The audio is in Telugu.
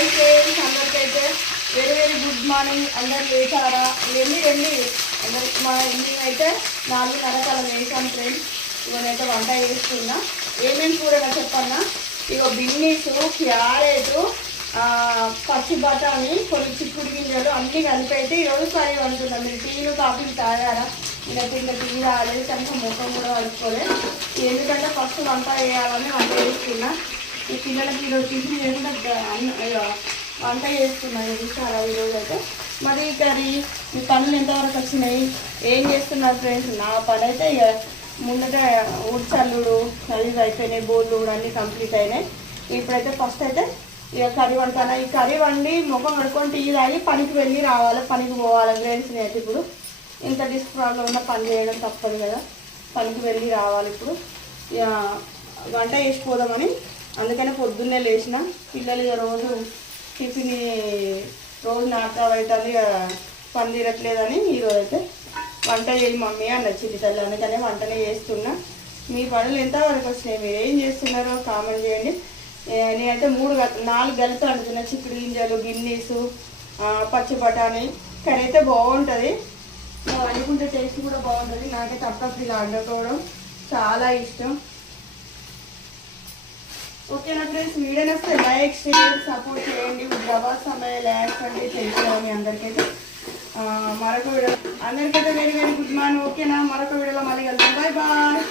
హాయ్ ఫ్రెండ్స్, అందరికైతే వెరీ వెరీ గుడ్ మార్నింగ్. అందరు లేచారా? వెళ్ళి అందరికి మా అయితే 4:30 అలా వేసాను ఫ్రెండ్స్. ఇవన్నైతే వంట చేస్తున్నా. ఏమేమి కూరగా చెప్పన్నా, ఇక బిన్నీస్, క్యారెట్, పచ్చి బఠానీ, కొన్ని చిక్కుడు గింజలు అన్నీ కలిపి అయితే ఈరోజు కర్రీ వండుతున్నాం. మీరు టీలు కాఫీలు తాగారా? నేనైతే ఇంకా టీ తాగలేదు, కనుక ముఖం కూడా వండుకోలేదు. ఎందుకంటే ఫస్ట్ వంట చేయాలని వంట చేస్తున్నా. ఈ పిల్లలకి ఈరోజు టిఫిన్ చేయకుండా వంట చేస్తున్నాను చూసారా ఈరోజు అయితే. మరి కర్రీ మీ పనులు ఎంతవరకు వచ్చినాయి, ఏం చేస్తున్నారు ఫ్రెండ్స్? నా పని అయితే ఇక ముందట ఊడ్చల్లుడు అవి అయిపోయినాయి, బోర్లు కూడా అన్నీ కంప్లీట్ అయినాయి. ఇప్పుడైతే ఫస్ట్ అయితే ఇక కర్రీ వండుతాను. ఈ కర్రీ వండి ముఖం కడుక్కొని టీ తాగి పనికి వెళ్ళి రావాలి, పనికి పోవాలి ఫ్రెండ్స్. నేనైతే ఇప్పుడు ఇంత డిస్క్ ప్రాబ్లం ఉన్న పని చేయడం తప్పదు కదా, పనికి వెళ్ళి రావాలి. ఇప్పుడు ఇక వంట చేసిపోదామని అందుకనే పొద్దున్నే లేచిన. పిల్లలు ఇక రోజు టిఫిన్ రోజు నాటకాలు అవుతుంది, ఇక పని తీరట్లేదని ఈరోజు అయితే వంట చేయాలి మమ్మీ అని వచ్చింది తల్లి, అందుకనే వంటనే చేస్తున్నా. మీ పనులు ఎంతవరకు వచ్చినాయి, మీరు ఏం చేస్తున్నారో కామెంట్ చేయండి. నేనైతే 4 గలిపి వండుతున్నా. చిక్కుడు గింజలు, గిన్నీసు, పచ్చి బఠానీ కర్రీ అయితే బాగుంటుంది. వండుకుంటే టేస్ట్ కూడా బాగుంటుంది. నాకైతే అప్పుడప్పుడు ఇలా వండుకోవడం చాలా ఇష్టం. ఓకేనా ఫ్రెండ్స్, వీడియో వస్తే లైక్ షేర్ సపోర్ట్ చేయండి. ప్రభాస్ సమయ ల్యాక్స్ అంటే తెలుసు మీ అందరికైతే. మరొక వీడియో అందరికైతే వెరీ వెరీ గుడ్ మార్నింగ్. ఓకేనా, మరొక వీడియోలో మళ్ళీ వెళ్తాం. Bye bye.